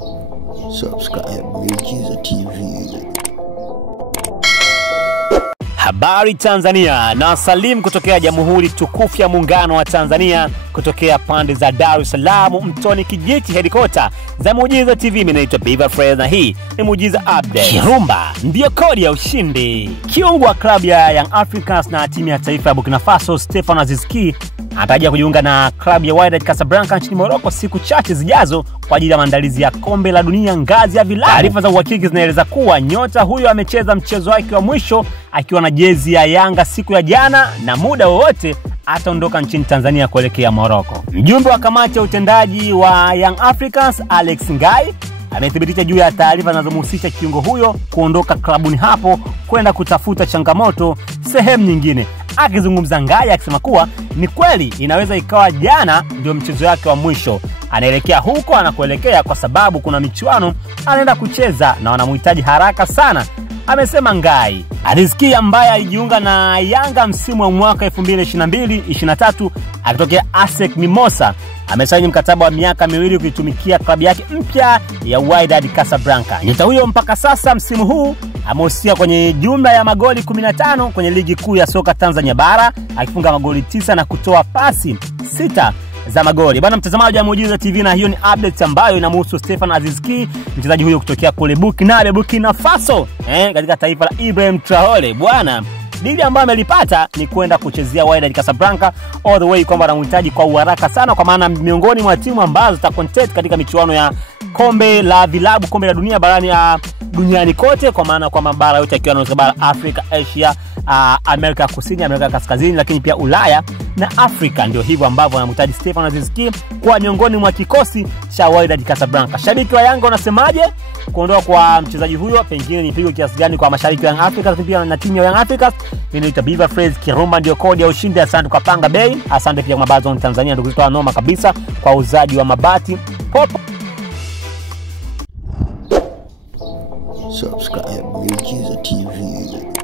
Subscribe Miujiza TV. Habari Tanzania, na salim kutokea Jamhuri Tukufu ya Muungano wa Tanzania, kutokea pande za Dar es Salaam, Mtoni Kijiti, headquarter za Miujiza TV. Mimi naitwa Beaver Fresh na hii ni Miujiza Update. Kirumba ndio kodi ya ushindi. Kiungo wa klabu ya Young Africans na timu ya taifa ya Burkina Faso Stefano Aziz Ki anatarajia kujiunga na klabu ya Wydad Casablanca nchini Morocco siku chache zijazo kwa ajili ya maandalizi ya kombe la dunia ngazi ya vilabu. Taarifa za uhakiki zinaeleza kuwa nyota huyo amecheza mchezo wake wa mwisho akiwa na jezi ya Yanga siku ya jana, na muda wowote ataondoka nchini Tanzania kuelekea Morocco. Mjumbe wa kamati ya utendaji wa Young Africans Alex Ngai amethibitisha juu ya taarifa zinazomhusisha kiungo huyo kuondoka klabuni hapo kwenda kutafuta changamoto sehemu nyingine. Akizungumza, Ngai akisema kuwa ni kweli inaweza ikawa jana ndio mchezo wake wa mwisho. Anaelekea huko anakoelekea kwa sababu kuna michuano anaenda kucheza na wanamhitaji haraka sana, amesema Ngai. Aziz Ki ambaye alijiunga na Yanga msimu wa mwaka 2022-23 akitokea ASEC Mimosa amesaini mkataba wa miaka 2 kuitumikia klabu yake mpya ya Wydad Casablanca. Nyota huyo mpaka sasa msimu huu amehusika kwenye jumla ya magoli 15 kwenye ligi kuu ya soka Tanzania bara, akifunga magoli 9 na kutoa pasi 6 za magoli. Bwana mtazamaji wa Miujiza TV, na hiyo ni update ambayo inamhusu Stefano Aziz Ki, mchezaji huyo kutokea kule Burkina Faso, katika taifa la Ibrahim Traore. Bwana dili ambayo amelipata ni kwenda kuchezea Wydad Casablanca all the way, kwamba anamhitaji kwa haraka sana, kwa maana miongoni mwa timu ambazo zitacontest katika michuano ya kombe la vilabu, kombe la dunia duniani kote, kwa maana kwa mabara yote yakiwa na bara Afrika, Asia, Amerika Kusini, Amerika Kaskazini, lakini pia Ulaya na Afrika. Ndio hivyo ambavyo anamhitaji Stefano Aziz Ki kwa miongoni mwa kikosi cha Wydad Casablanca. Shabiki wa Yanga unasemaje kuondoka kwa mchezaji huyo? Pengine ni pigo kiasi gani kwa mashabiki wa Young Africans pia na timu ya Young Africans? Mimi naitwa Beaver Fresh. Kirumba ndio kodi ya ushindi. Asante kwa Panga Bay, asante pia kwa Mabazon Tanzania, ndio kutoa noma kabisa kwa uzaji wa mabati. Subscribe Miujiza TV.